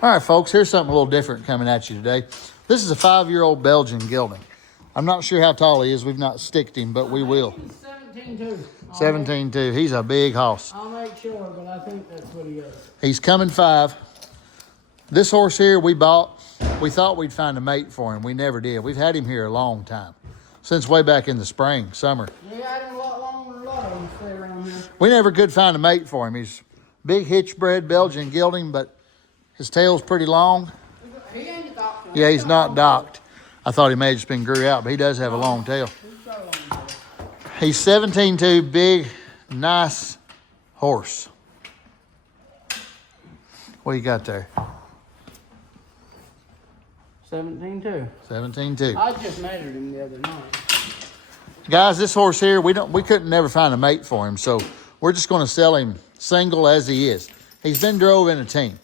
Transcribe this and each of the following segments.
All right, folks, here's something a little different coming at you today. This is a 5-year-old Belgian gelding. I'm not sure how tall he is. We've not sticked him, but we will. 17.2. 17.2. He's a big hoss. I'll make sure, but I think that's what he is. He's coming 5. This horse here we bought. We thought we'd find a mate for him. We never did. We've had him here a long time. Since way back in the spring, summer. We had him a lot longer than a lot of them stay around here. We never could find a mate for him. He's big hitch-bred Belgian gelding, but his tail's pretty long. He ain't docked. Yeah, he's not docked. I thought he may have just been grew out, but he does have a long tail. He's 17.2, big, nice horse. What you got there? 17.2. 17.2. I just measured him the other night. Guys, this horse here, we couldn't never find a mate for him, so we're just going to sell him single as he is. He's been drove in a team.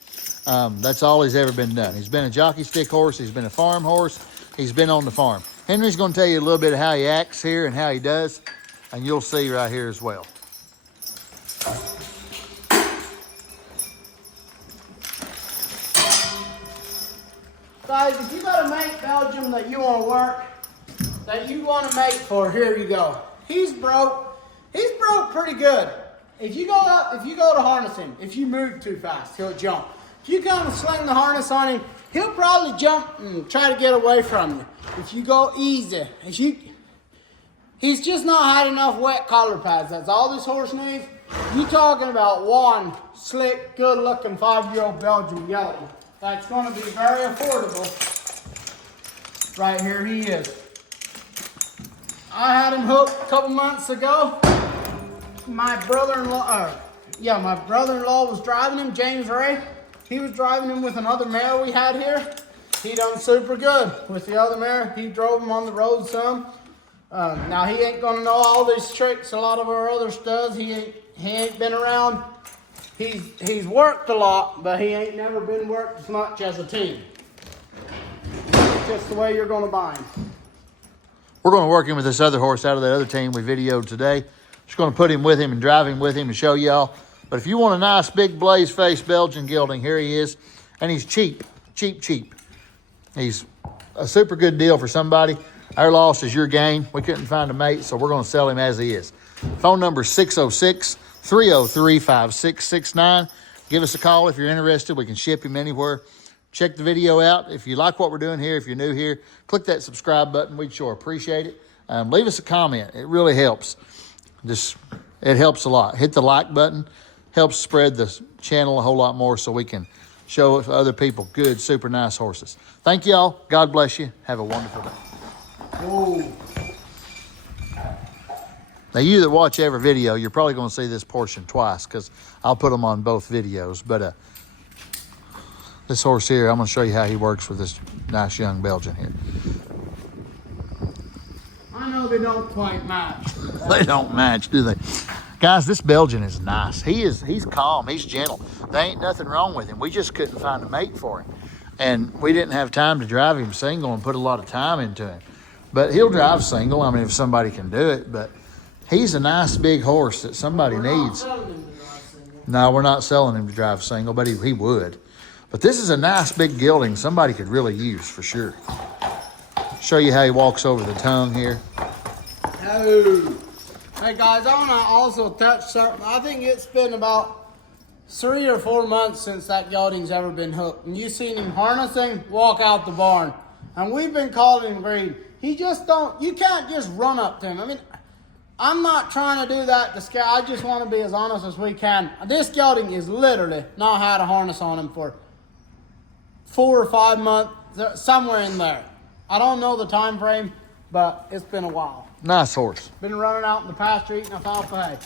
That's all he's ever been done. He's been a jockey stick horse. He's been a farm horse. He's been on the farm. Henry's going to tell you a little bit of how he acts here and how he does, and you'll see right here as well. Guys, if you got a mate Belgium that you want to work, that you want to mate for, here you go. He's broke. He's broke pretty good. If you go to harness him, if you move too fast, he'll jump. If you kind of sling the harness on him, he'll probably jump and try to get away from you. If you go easy, he's just not had enough wet collar pads. That's all this horse needs. You talking about one slick, good-looking 5-year-old Belgian gelding. That's going to be very affordable. Right here he is. I had him hooked a couple months ago. My brother-in-law was driving him, James Ray. He was driving him with another mare we had here. He done super good with the other mare. He drove him on the road some. Now he ain't gonna know all these tricks a lot of our other studs. He ain't been around. He's worked a lot, but he ain't never been worked as much as a team. That's just the way you're gonna buy him. We're going to work him with this other horse out of that other team we videoed today. Just going to put him with him and drive him with him and show y'all. But if you want a nice big blaze face Belgian gelding, here he is. And he's cheap. He's a super good deal for somebody. Our loss is your gain. We couldn't find a mate, so we're going to sell him as he is. Phone number is 606-303-5669. Give us a call if you're interested. We can ship him anywhere. Check the video out. If you like what we're doing here, if you're new here, click that subscribe button. We'd sure appreciate it. Leave us a comment. It really helps. It helps a lot. Hit the like button. Helps spread the channel a whole lot more so we can show it to other people. Good, super nice horses. Thank y'all. God bless you. Have a wonderful day. Oh. Now, you that watch every video, you're probably going to see this portion twice because I'll put them on both videos. But this horse here, I'm going to show you how he works with this nice young Belgian here. I know they don't quite match. They don't match, do they? Guys, this Belgian is nice. He's calm. He's gentle. There ain't nothing wrong with him. We just couldn't find a mate for him. And we didn't have time to drive him single and put a lot of time into him. But he'll drive single, I mean, if somebody can do it. But he's a nice big horse that somebody needs. No, we're not selling him to drive single, but he would. But this is a nice big gelding somebody could really use for sure. Show you how he walks over the tongue here. Oh. Hey guys, I want to also touch something. I think it's been about 3 or 4 months since that gelding's ever been hooked. And you seen him harnessing, walk out the barn. And we've been calling him green. He just don't, you can't just run up to him. I mean, I'm not trying to do that to scare. I just want to be as honest as we can. This gelding is literally not had a harness on him for 4 or 5 months, somewhere in there. I don't know the time frame, but it's been a while. Nice horse. Been running out in the pasture eating alfalfa hay.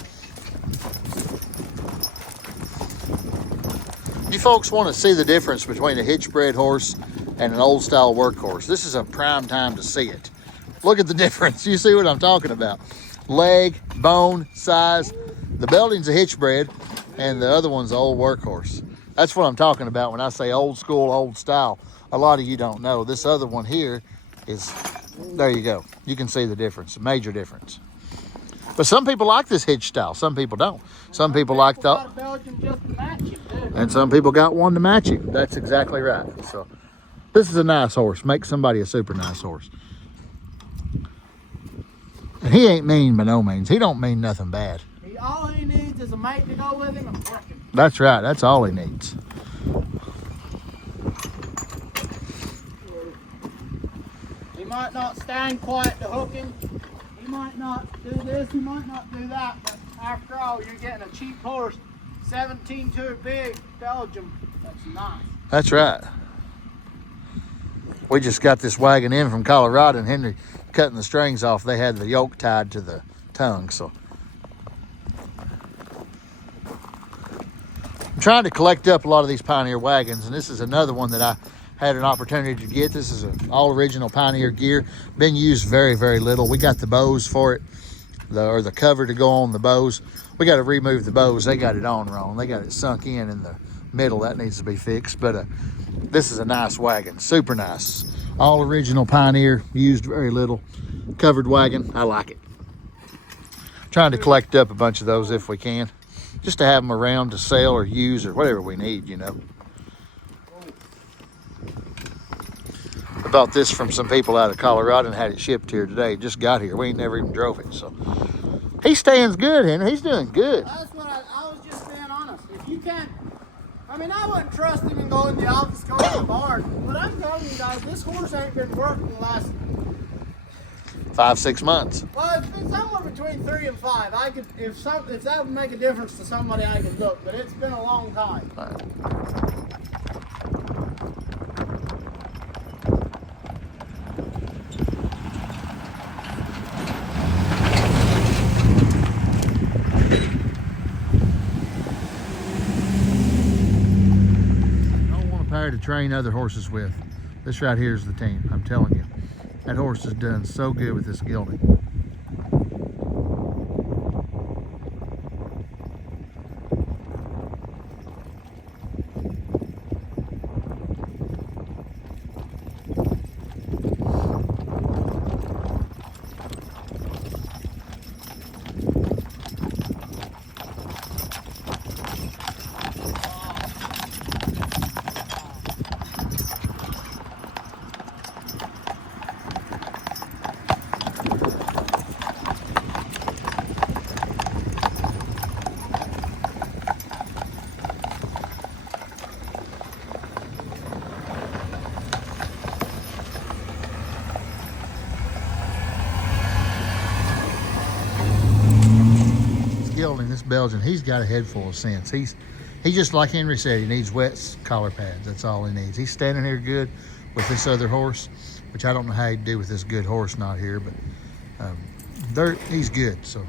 You folks want to see the difference between a hitch-bred horse and an old-style workhorse. This is a prime time to see it. Look at the difference. You see what I'm talking about. Leg, bone, size. The Belgian's a hitch-bred, and the other one's an old workhorse. That's what I'm talking about when I say old school, old style. A lot of you don't know. This other one here is, there you go. You can see the difference, a major difference. But some people like this hitch style. Some people don't. Some people like the... got a Belgian just to match him, too. And some people got one to match him. That's exactly right. So this is a nice horse. Make somebody a super nice horse. And he ain't mean by no means. He don't mean nothing bad. All he needs is a mate to go with him and work him. That's right. That's all he needs. He might not stand quiet to hooking. He might not do this. He might not do that. But after all, you're getting a cheap horse, 17-2 big Belgium. That's nice. That's right. We just got this wagon in from Colorado, and Henry cutting the strings off. They had the yoke tied to the tongue, so I'm trying to collect up a lot of these Pioneer wagons, and this is another one that I had an opportunity to get. This is an all original Pioneer gear, been used very, very little. We got the bows for it, or the cover to go on the bows. We got to remove the bows. They got it on wrong. They got it sunk in the middle. That needs to be fixed. But this is a nice wagon, super nice. All original Pioneer, used very little. Covered wagon, I like it. Trying to collect up a bunch of those if we can, just to have them around to sell or use or whatever we need, you know. I bought this from some people out of Colorado and had it shipped here today. Just got here. We ain't never even drove it, so he stands good, Henry. He's doing good. That's what I was just being honest. If you can't, I mean, I wouldn't trust him and go in the office, go to the barn. But I'm telling you guys, this horse ain't been working the last 5-6 months. Well, it's been somewhere between 3 and 5. I could, if that would make a difference to somebody, I could look. But it's been a long time. All right. To train other horses with. This right here is the team. I'm telling you, that horse has done so good with this gelding. Gelding, this Belgian, he's got a head full of sense. He just, like Henry said, he needs wet collar pads. That's all he needs. He's standing here good with this other horse, which I don't know how he'd do with this good horse not here, but he's good. So